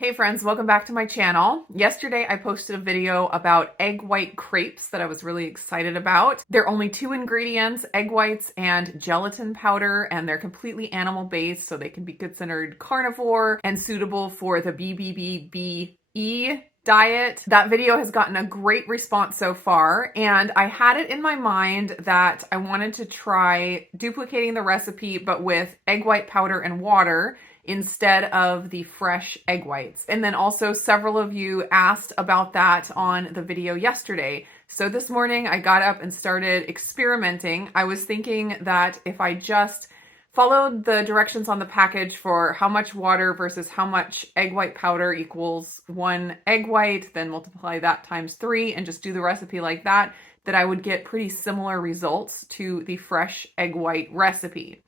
Hey friends, welcome back to my channel. Yesterday I posted a video about egg white crepes that I was really excited about. They're only 2 ingredients, egg whites and gelatin powder, and they're completely animal based, so they can be considered carnivore and suitable for the BBBBE diet. That video has gotten a great response so far, and I had it in my mind that I wanted to try duplicating the recipe but with egg white powder and water instead of the fresh egg whites. And then also several of you asked about that on the video yesterday. So this morning I got up and started experimenting. I was thinking that if I just followed the directions on the package for how much water versus how much egg white powder equals 1 egg white, then multiply that times 3 and just do the recipe like that, that I would get pretty similar results to the fresh egg white recipe.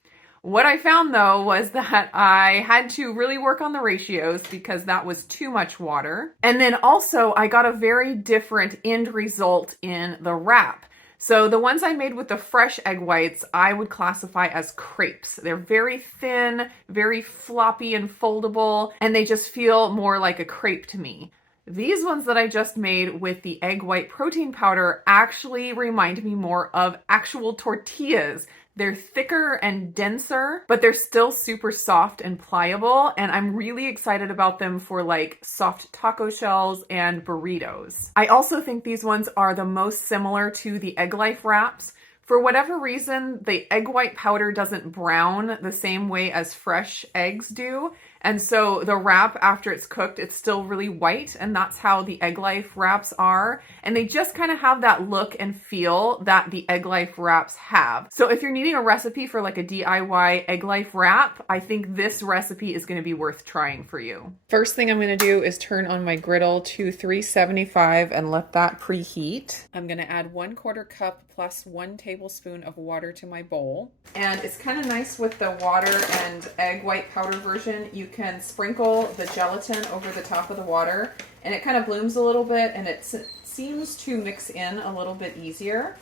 What I found though was that I had to really work on the ratios because that was too much water. And then also I got a very different end result in the wrap. So the ones I made with the fresh egg whites, I would classify as crepes. They're very thin, very floppy and foldable, and they just feel more like a crepe to me. These ones that I just made with the egg white protein powder actually remind me more of actual tortillas. They're thicker and denser, but they're still super soft and pliable, and I'm really excited about them for like soft taco shells and burritos. I also think these ones are the most similar to the Eggwhite Wraps. For whatever reason, the egg white powder doesn't brown the same way as fresh eggs do. And so the wrap, after it's cooked, it's still really white, and that's how the Eggwhite Wraps are. And they just kind of have that look and feel that the Eggwhite Wraps have. So if you're needing a recipe for like a DIY Eggwhite Wrap, I think this recipe is going to be worth trying for you. First thing I'm going to do is turn on my griddle to 375 and let that preheat. I'm going to add 1/4 cup plus 1 tablespoon of water to my bowl. And it's kind of nice with the water and egg white powder version. You can sprinkle the gelatin over the top of the water and it kind of blooms a little bit and it seems to mix in a little bit easier.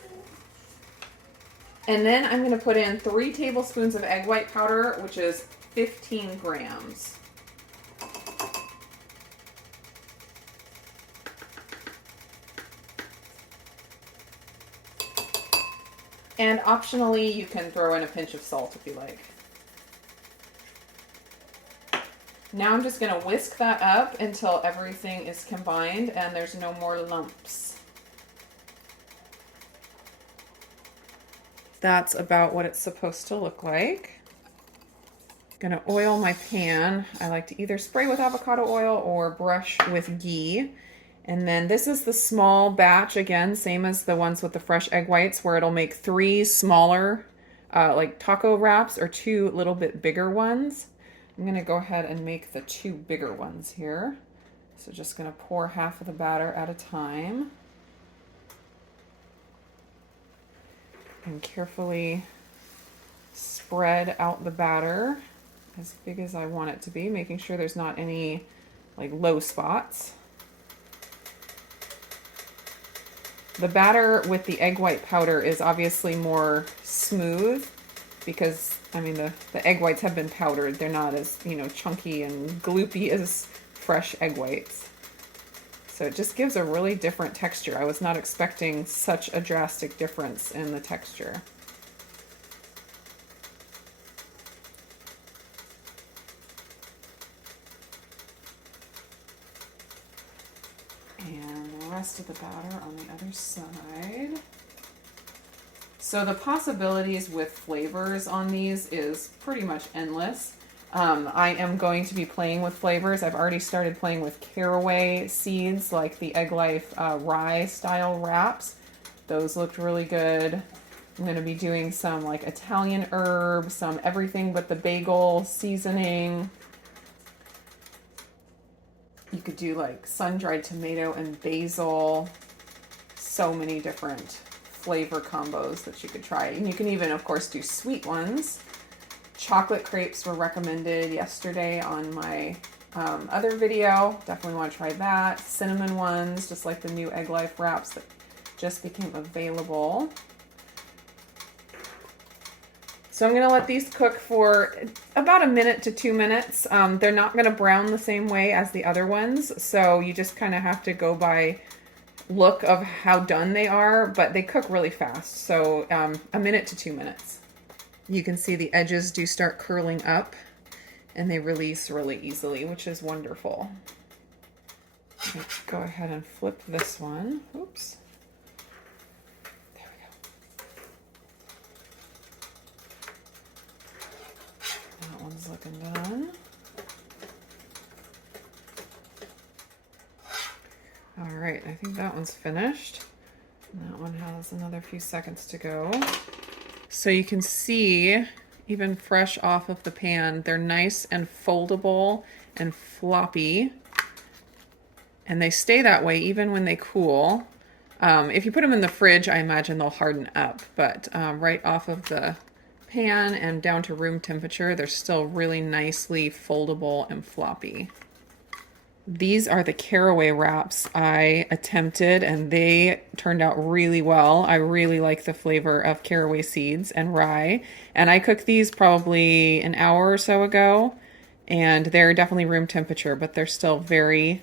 And then I'm going to put in 3 tablespoons of egg white powder, which is 15 grams. And optionally, you can throw in a pinch of salt if you like. Now I'm just going to whisk that up until everything is combined and there's no more lumps. That's about what it's supposed to look like. I'm going to oil my pan. I like to either spray with avocado oil or brush with ghee. And then this is the small batch, again, same as the ones with the fresh egg whites, where it'll make 3 smaller like taco wraps or 2 little bit bigger ones. I'm going to go ahead and make the 2 bigger ones here. So just going to pour half of the batter at a time. And carefully spread out the batter as big as I want it to be, making sure there's not any like low spots. The batter with the egg white powder is obviously more smooth because, I mean, the egg whites have been powdered. They're not as, chunky and gloopy as fresh egg whites. So it just gives a really different texture. I was not expecting such a drastic difference in the texture. And the rest of the batter on the other side. So the possibilities with flavors on these is pretty much endless. I am going to be playing with flavors. I've already started playing with caraway seeds, like the Eggwhite rye style wraps. Those looked really good. I'm going to be doing some like Italian herb, some everything but the bagel seasoning. You could do like sun-dried tomato and basil. So many different flavor combos that you could try. And you can even, of course, do sweet ones. Chocolate crepes were recommended yesterday on my other video. Definitely want to try that. Cinnamon ones, just like the new Eggwhite Wraps that just became available. So I'm gonna let these cook for about a minute to 2 minutes. They're not gonna brown the same way as the other ones, so you just kind of have to go by look of how done they are, but they cook really fast. So a minute to 2 minutes. You can see the edges do start curling up and they release really easily, which is wonderful. Let's go ahead and flip this one. Oops. There we go. That one's looking done. All right, I think that one's finished. And that one has another few seconds to go. So you can see, even fresh off of the pan, they're nice and foldable and floppy. And they stay that way even when they cool. If you put them in the fridge, I imagine they'll harden up. But right off of the pan and down to room temperature, they're still really nicely foldable and floppy. These are the caraway wraps I attempted, and they turned out really well. I really like the flavor of caraway seeds and rye. And I cooked these probably an hour or so ago, and they're definitely room temperature, but they're still very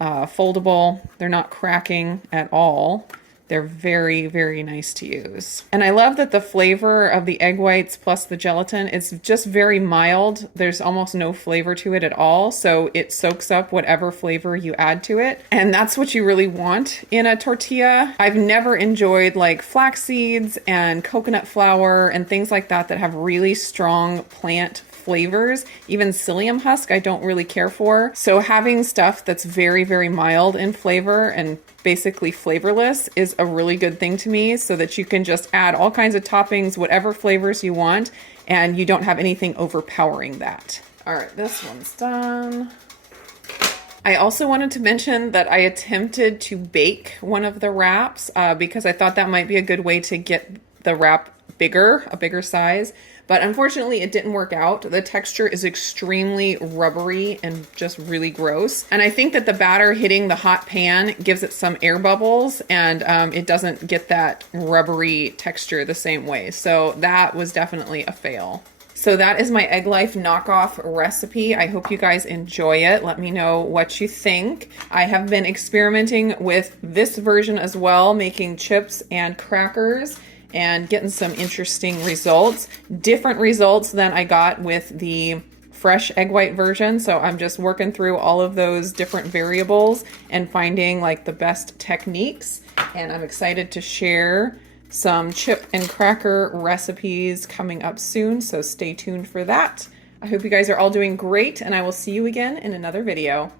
foldable. They're not cracking at all. They're very, very nice to use. And I love that the flavor of the egg whites plus the gelatin is just very mild. There's almost no flavor to it at all. So it soaks up whatever flavor you add to it. And that's what you really want in a tortilla. I've never enjoyed like flax seeds and coconut flour and things like that that have really strong plant flavors. Even psyllium husk I don't really care for. So having stuff that's very, very mild in flavor and basically flavorless is a really good thing to me, so that you can just add all kinds of toppings, whatever flavors you want, and you don't have anything overpowering that. All right, this one's done. I also wanted to mention that I attempted to bake one of the wraps because I thought that might be a good way to get the wrap bigger, a bigger size. But unfortunately, it didn't work out. The texture is extremely rubbery and just really gross. And I think that the batter hitting the hot pan gives it some air bubbles, and it doesn't get that rubbery texture the same way. So that was definitely a fail. So that is my Egg Life knockoff recipe. I hope you guys enjoy it. Let me know what you think. I have been experimenting with this version as well, making chips and crackers, and getting some interesting results. Different results than I got with the fresh egg white version. So I'm just working through all of those different variables and finding like the best techniques. And I'm excited to share some chip and cracker recipes coming up soon. So stay tuned for that. I hope you guys are all doing great, and I will see you again in another video.